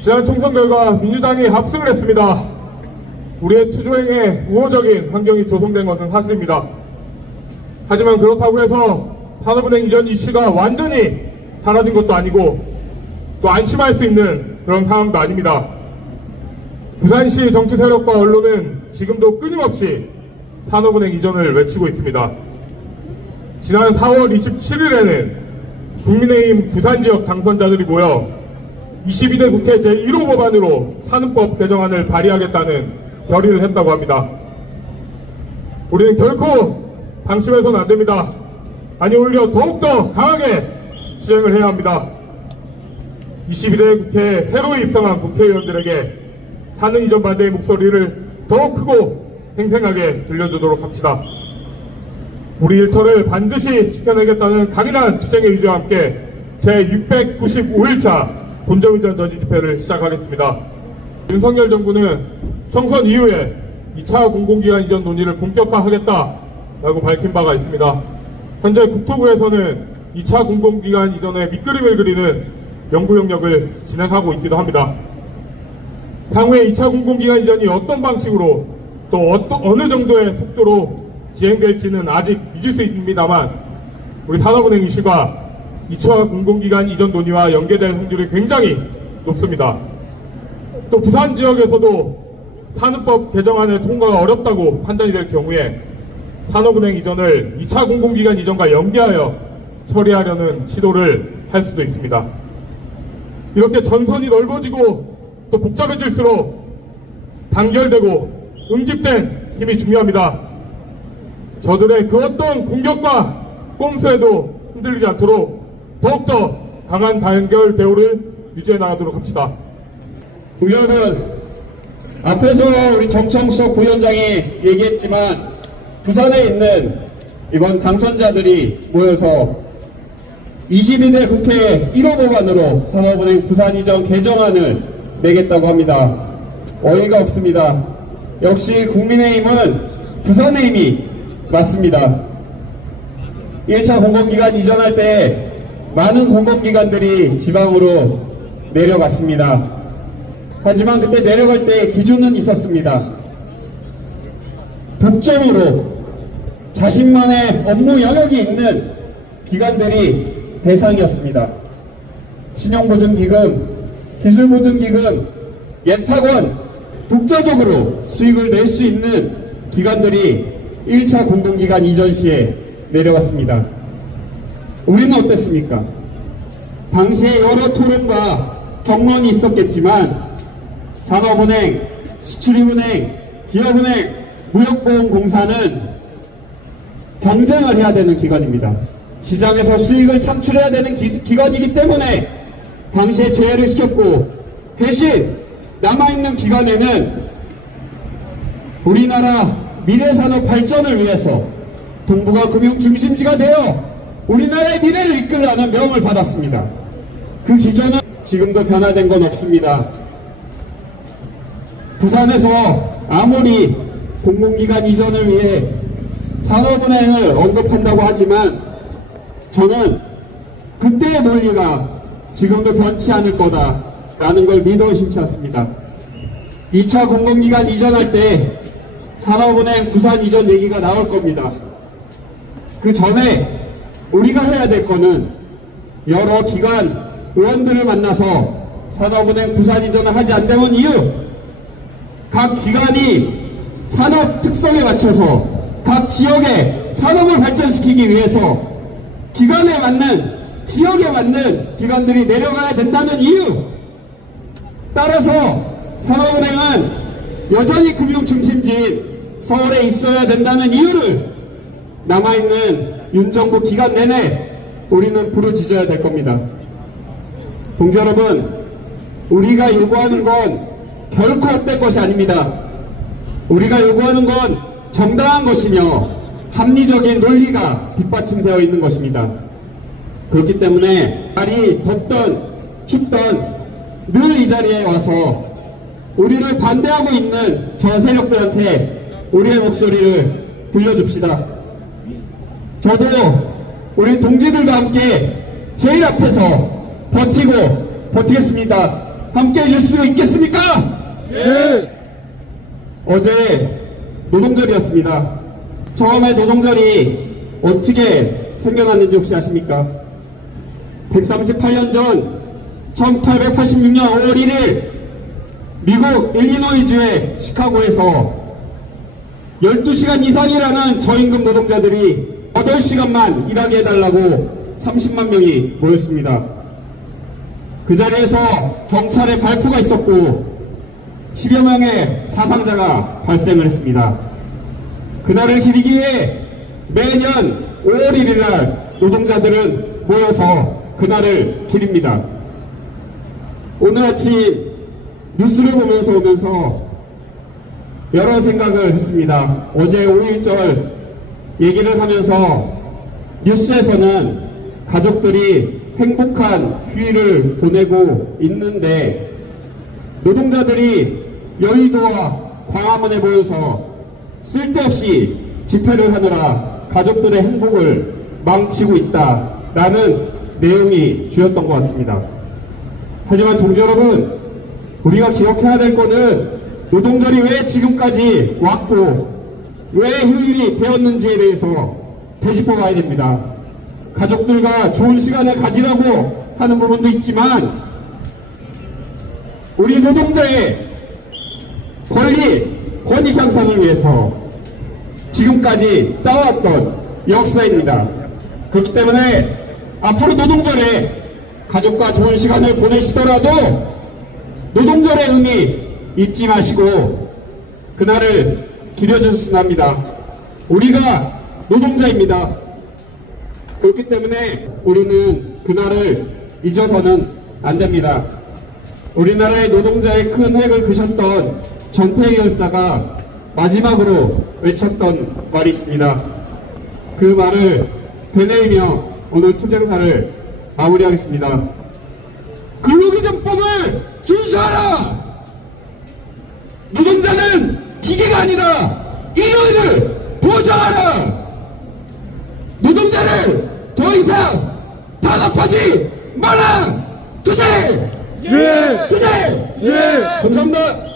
지난 총선 결과 민주당이 압승을 했습니다. 우리의 투쟁에 우호적인 환경이 조성된 것은 사실입니다. 하지만 그렇다고 해서 산업은행 이전 이슈가 완전히 사라진 것도 아니고 또 안심할 수 있는 그런 상황도 아닙니다. 부산시 정치 세력과 언론은 지금도 끊임없이 산업은행 이전을 외치고 있습니다. 지난 4월 27일에는 국민의힘 부산지역 당선자들이 모여 22대 국회 제1호 법안으로 산업법 개정안을 발의하겠다는 결의를 했다고 합니다. 우리는 결코 방심해서는 안 됩니다. 아니 오히려 더욱더 강하게 투쟁을 해야 합니다. 22대 국회에 새로 입성한 국회의원들에게 산업 이전 반대의 목소리를 더욱 크고 생생하게 들려주도록 합시다. 우리 일터를 반드시 지켜내겠다는 강인한 투쟁의 의지와 함께 제695일차 본점이전 저지 집회를 시작하겠습니다. 윤석열 정부는 총선 이후에 2차 공공기관 이전 논의를 본격화하겠다라고 밝힌 바가 있습니다. 현재 국토부에서는 2차 공공기관 이전의 밑그림을 그리는 연구 영역을 진행하고 있기도 합니다. 향후에 2차 공공기관 이전이 어떤 방식으로 또 어느 정도의 속도로 진행될지는 아직 미질 수 있습니다만 우리 산업은행 이슈가 2차 공공기관 이전 논의와 연계될 확률이 굉장히 높습니다. 또 부산 지역에서도 산업법 개정안의 통과가 어렵다고 판단이 될 경우에 산업은행 이전을 2차 공공기관 이전과 연계하여 처리하려는 시도를 할 수도 있습니다. 이렇게 전선이 넓어지고 또 복잡해질수록 단결되고 응집된 힘이 중요합니다. 저들의 그 어떤 공격과 꼼수에도 흔들리지 않도록 더욱더 강한 단결 대우를 유지해 나가도록 합시다. 우려는 앞에서 우리 정청석 부위원장이 얘기했지만 부산에 있는 이번 당선자들이 모여서 22대 국회 1호 법안으로 산업은행 부산 이전 개정안을 내겠다고 합니다. 어이가 없습니다. 역시 국민의힘은 부산의 힘이 맞습니다. 1차 공공기관 이전할 때 많은 공공기관들이 지방으로 내려갔습니다. 하지만 그때 내려갈 때 기준은 있었습니다. 독점으로 자신만의 업무 영역이 있는 기관들이 대상이었습니다. 신용보증기금, 기술보증기금, 예탁원, 독자적으로 수익을 낼 수 있는 기관들이 1차 공공기관 이전 시에 내려갔습니다. 우리는 어땠습니까? 당시에 여러 토론과 경론이 있었겠지만 산업은행, 수출입은행, 기업은행, 무역보험공사는 경쟁을 해야 되는 기관입니다. 시장에서 수익을 창출해야 되는 기관이기 때문에 당시에 제외를 시켰고 대신 남아있는 기관에는 우리나라 미래산업 발전을 위해서 동북아 금융 중심지가 되어 우리나라의 미래를 이끌라는 명을 받았습니다. 그 기조는 지금도 변화된 건 없습니다. 부산에서 아무리 공공기관 이전을 위해 산업은행을 언급한다고 하지만 저는 그때의 논리가 지금도 변치 않을 거다라는 걸 믿어 의심치 않습니다. 2차 공공기관 이전할 때 산업은행 부산 이전 얘기가 나올 겁니다. 그 전에 우리가 해야 될 거는 여러 기관 의원들을 만나서 산업은행 부산 이전을 하지 않는 이유, 각 기관이 산업 특성에 맞춰서 각 지역의 산업을 발전시키기 위해서 기관에 맞는, 지역에 맞는 기관들이 내려가야 된다는 이유, 따라서 산업은행은 여전히 금융 중심지인 서울에 있어야 된다는 이유를 남아있는 윤정부 기간 내내 우리는 부르짖어야 될 겁니다. 동지 여러분, 우리가 요구하는 건 결코 헛될 것이 아닙니다. 우리가 요구하는 건 정당한 것이며 합리적인 논리가 뒷받침되어 있는 것입니다. 그렇기 때문에 날이 덥던 춥던 늘 이 자리에 와서 우리를 반대하고 있는 저 세력들한테 우리의 목소리를 들려줍시다. 저도 우리 동지들과 함께 제일 앞에서 버티겠습니다. 함께 해줄 수 있겠습니까? 어제 노동절이었습니다. 처음에 노동절이 어떻게 생겨났는지 혹시 아십니까? 138년 전 1886년 5월 1일 미국 일리노이주의 시카고에서 12시간 이상이라는 저임금 노동자들이 8시간만 일하게 해달라고 30만 명이 모였습니다. 그 자리에서 경찰의 발포가 있었고 10여 명의 사상자가 발생을 했습니다. 그날을 기리기 위해 매년 5월 1일 날 노동자들은 모여서 그날을 기립니다. 오늘 아침 뉴스를 보면서 오면서 여러 생각을 했습니다. 어제 5.1절 얘기를 하면서 뉴스에서는 가족들이 행복한 휴일을 보내고 있는데 노동자들이 여의도와 광화문에 모여서 쓸데없이 집회를 하느라 가족들의 행복을 망치고 있다라는 내용이 주였던 것 같습니다. 하지만 동지 여러분, 우리가 기억해야 될 거는 노동절이 왜 지금까지 왔고 왜 휴일이 되었는지에 대해서 되짚어 봐야 됩니다. 가족들과 좋은 시간을 가지라고 하는 부분도 있지만 우리 노동자의 권익 향상을 위해서 지금까지 싸워왔던 역사입니다. 그렇기 때문에 앞으로 노동절에 가족과 좋은 시간을 보내시더라도 노동절의 의미 잊지 마시고 그날을 기려주셨으면 합니다. 우리가 노동자입니다. 그렇기 때문에 우리는 그날을 잊어서는 안 됩니다. 우리나라의 노동자의 큰 획을 그셨던 전태일 열사가 마지막으로 외쳤던 말이 있습니다. 그 말을 되뇌이며 오늘 투쟁사를 마무리하겠습니다. 근로기준법을 준수하라! 노동자는 기계가 아니라 일요일을 보장하라! 노동자를 더 이상 탄압하지 마라! 투쟁! 투쟁! 감사합니다.